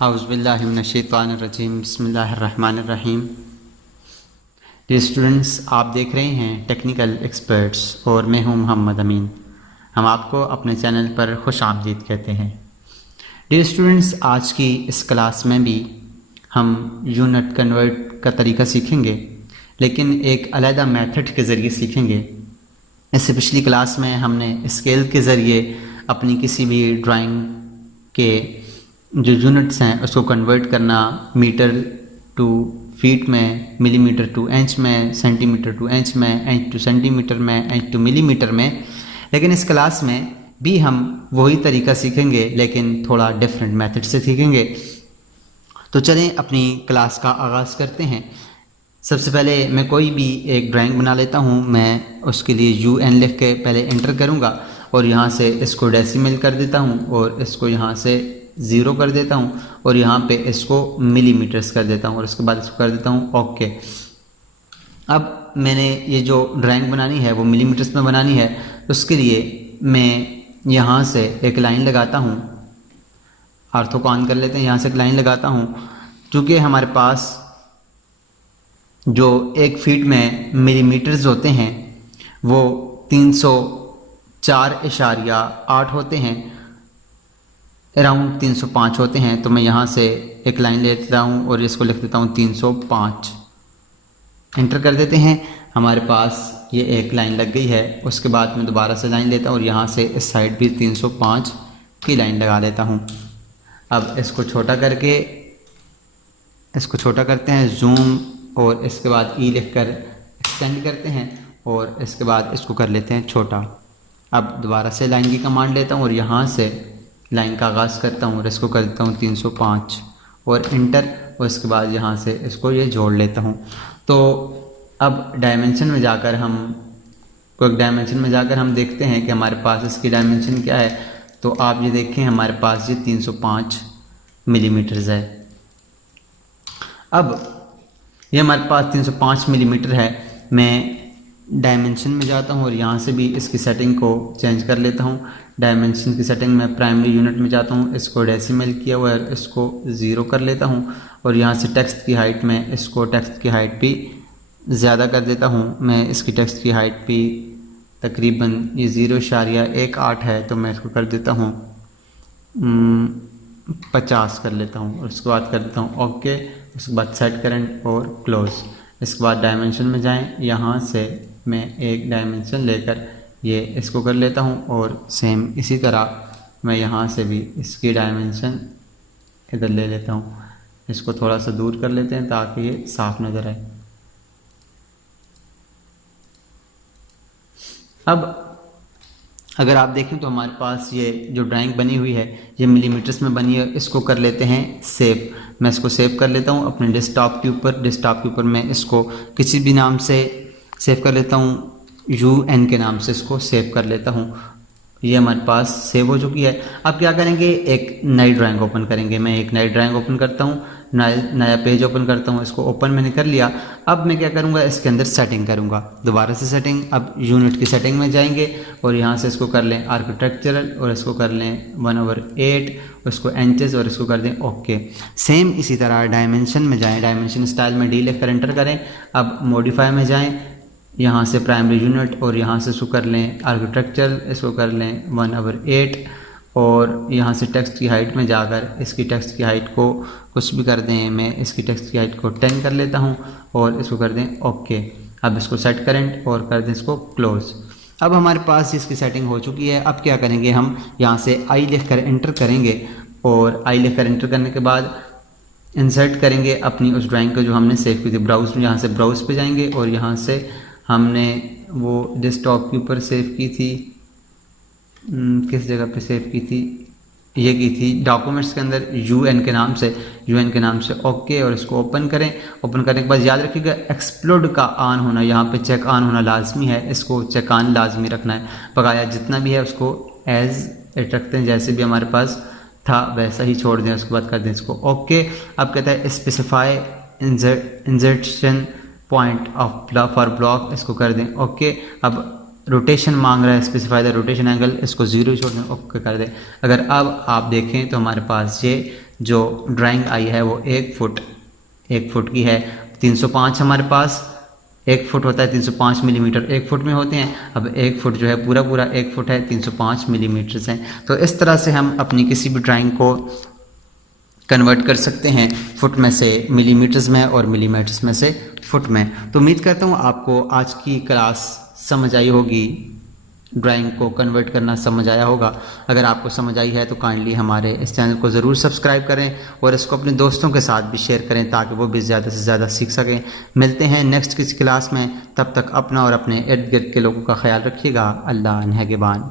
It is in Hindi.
औज़ुबिल्लाहिमिनश्शैतानिर्रजीम बिस्मिल्लाहिर्रहमानिर्रहीम। डियर स्टूडेंट्स, आप देख रहे हैं टेक्निकल एक्सपर्ट्स और मैं हूं मोहम्मद अमीन। हम आपको अपने चैनल पर खुश आमदीद कहते हैं। डियर स्टूडेंट्स, आज की इस क्लास में भी हम यूनिट कन्वर्ट का तरीका सीखेंगे, लेकिन एक अलग मेथड के ज़रिए सीखेंगे। इससे पिछली क्लास में हमने स्केल के ज़रिए अपनी किसी भी ड्राइंग के जो यूनिट्स हैं उसको कन्वर्ट करना, मीटर टू फीट में, मिलीमीटर टू इंच में, सेंटीमीटर टू इंच में, इंच टू सेंटीमीटर में, इंच टू मिलीमीटर में। लेकिन इस क्लास में भी हम वही तरीका सीखेंगे, लेकिन थोड़ा डिफरेंट मेथड से सीखेंगे। तो चलें अपनी क्लास का आगाज़ करते हैं। सबसे पहले मैं कोई भी एक ड्राइंग बना लेता हूँ। मैं उसके लिए UN लिख के पहले एंटर करूँगा और यहाँ से इसको डेसिमल कर देता हूँ और इसको यहाँ से 0 कर देता हूँ और यहाँ पे इसको मिलीमीटर्स कर देता हूँ और उसके बाद इसको कर देता हूँ ओके। अब मैंने ये जो ड्राइंग बनानी है वो मिलीमीटर्स में बनानी है। उसके लिए मैं यहाँ से एक लाइन लगाता हूँ। आर्थो को ऑन कर लेते हैं। यहाँ से एक लाइन लगाता हूँ। चूँकि हमारे पास जो 1 फीट में मिलीमीटर्स होते हैं वो 304.8 होते हैं, अराउंड 305 होते हैं। तो मैं यहाँ से एक लाइन ले लेता हूँ और इसको लिख देता हूँ 305। एंटर कर देते हैं। हमारे पास ये एक लाइन लग गई है। उसके बाद मैं दोबारा से लाइन लेता हूँ और यहाँ से इस साइड भी 305 की लाइन लगा लेता हूँ। अब इसको छोटा करके इसको छोटा करते हैं, जूम, और इसके बाद ई लिख कर एक्सटेंड करते हैं और इसके बाद इसको कर लेते हैं छोटा। अब दोबारा से लाइन की कमांड लेता हूँ और यहाँ से लाइन का आगाज़ करता हूँ और इसको कर देता हूँ 305 और इंटर, और इसके बाद यहाँ से इसको ये जोड़ लेता हूँ। तो अब डायमेंशन में जाकर हम देखते हैं कि हमारे पास इसकी डायमेंशन क्या है। तो आप ये देखें, हमारे पास ये 305 मिलीमीटर्स है। अब ये हमारे पास 305 मिलीमीटर है। मैं डायमेंशन में जाता हूँ और यहाँ से भी इसकी सेटिंग को चेंज कर लेता हूँ। डायमेंशन की सेटिंग में प्राइमरी यूनिट में जाता हूँ, इसको डेसिमल किया हुआ है, इसको 0 कर लेता हूँ और यहाँ से टेक्स्ट की हाइट में इसको टेक्स्ट की हाइट भी ज़्यादा कर देता हूँ। मैं इसकी टेक्स्ट की हाइट भी तकरीबन ये 0.18 है, तो मैं इसको कर देता हूँ 50 कर लेता हूँ और उसके बाद कर देता हूँ ओके। उसके बाद सेट करंट और क्लोज। इसके बाद डायमेंशन में जाएं। यहाँ से मैं एक डायमेंशन लेकर ये इसको कर लेता हूँ और सेम इसी तरह मैं यहाँ से भी इसकी डायमेंशन इधर ले लेता हूँ। इसको थोड़ा सा दूर कर लेते हैं ताकि ये साफ नज़र आए। अब अगर आप देखें तो हमारे पास ये जो ड्राइंग बनी हुई है ये मिलीमीटर्स में बनी है। इसको कर लेते हैं सेव। मैं इसको सेव कर लेता हूँ अपने डेस्कटॉप के ऊपर। मैं इसको किसी भी नाम से सेव कर लेता हूँ, UN के नाम से इसको सेव कर लेता हूँ। ये हमारे पास सेव हो चुकी है। अब क्या करेंगे, एक नई ड्राइंग ओपन करेंगे। मैं एक नई ड्राइंग ओपन करता हूँ, नया पेज ओपन करता हूँ। इसको ओपन मैंने कर लिया। अब मैं क्या करूँगा, इसके अंदर सेटिंग करूँगा, दोबारा से सेटिंग। अब यूनिट की सेटिंग में जाएंगे और यहाँ से इसको कर लें आर्किटेक्चरल और इसको कर लें 1/8, उसको इंचेस और इसको कर दें ओके। सेम इसी तरह डायमेंशन में जाएँ, डायमेंशन स्टाइल में D लिख कर एंटर करें। अब मॉडिफाई में जाएँ, यहाँ से प्राइमरी यूनिट और यहाँ से इसको कर लें आर्किटेक्चरल, इसको कर लें 1/8 और यहाँ से टेक्स्ट की हाइट में जाकर इसकी टेक्स्ट की हाइट को कुछ भी कर दें। मैं इसकी टेक्स्ट की हाइट को 10 कर लेता हूँ और इसको कर दें ओके। अब इसको सेट करें और कर दें इसको क्लोज। अब हमारे पास इसकी सेटिंग हो चुकी है। अब क्या करेंगे, हम यहाँ से I लिख कर एंटर करेंगे और I लिख कर एंटर करने के बाद इंसर्ट करेंगे अपनी उस ड्राइंग को जो हमने सेव की थी। ब्राउज़ में, यहाँ से ब्राउज़ पे जाएंगे और यहाँ से हमने वो डेस्कटॉप के ऊपर सेव की थी, किस जगह पे सेव की थी, ये की थी डॉक्यूमेंट्स के अंदर UN के नाम से ओके। और इसको ओपन करें। ओपन करने के बाद याद रखिएगा एक्सप्लोड का ऑन होना, यहाँ पे चेक ऑन होना लाजमी है। इसको चेक ऑन लाजमी रखना है। बकाया जितना भी है उसको एज इट रखते हैं, जैसे भी हमारे पास था वैसा ही छोड़ दें। उसके बाद कर दें इसको ओके। अब कहता है specify insertion point for block, इसको कर दें ओके। अब रोटेशन मांग रहा है, स्पेसिफाई द रोटेशन एंगल, इसको 0 छोड़ दें ओके कर दें। अगर अब आप देखें तो हमारे पास ये जो ड्राइंग आई है वो 1 फुट की है। 305 हमारे पास 1 फुट होता है, 305 मिलीमीटर 1 फुट में होते हैं। अब 1 फुट जो है पूरा 1 फुट है, 305 मिलीमीटर्स हैं। तो इस तरह से हम अपनी किसी भी ड्राइंग को कन्वर्ट कर सकते हैं फुट में से मिलीमीटर्स में और मिलीमीटर्स में से फुट में। तो उम्मीद करता हूँ आपको आज की क्लास समझ आई होगी, ड्राइंग को कन्वर्ट करना समझ आया होगा। अगर आपको समझ आई है तो काइंडली हमारे इस चैनल को ज़रूर सब्सक्राइब करें और इसको अपने दोस्तों के साथ भी शेयर करें ताकि वो भी ज़्यादा से ज़्यादा सीख सकें। मिलते हैं नेक्स्ट किसी क्लास में, तब तक अपना और अपने इर्द गिर्द के लोगों का ख्याल रखिएगा। अल्लाह निगहबान।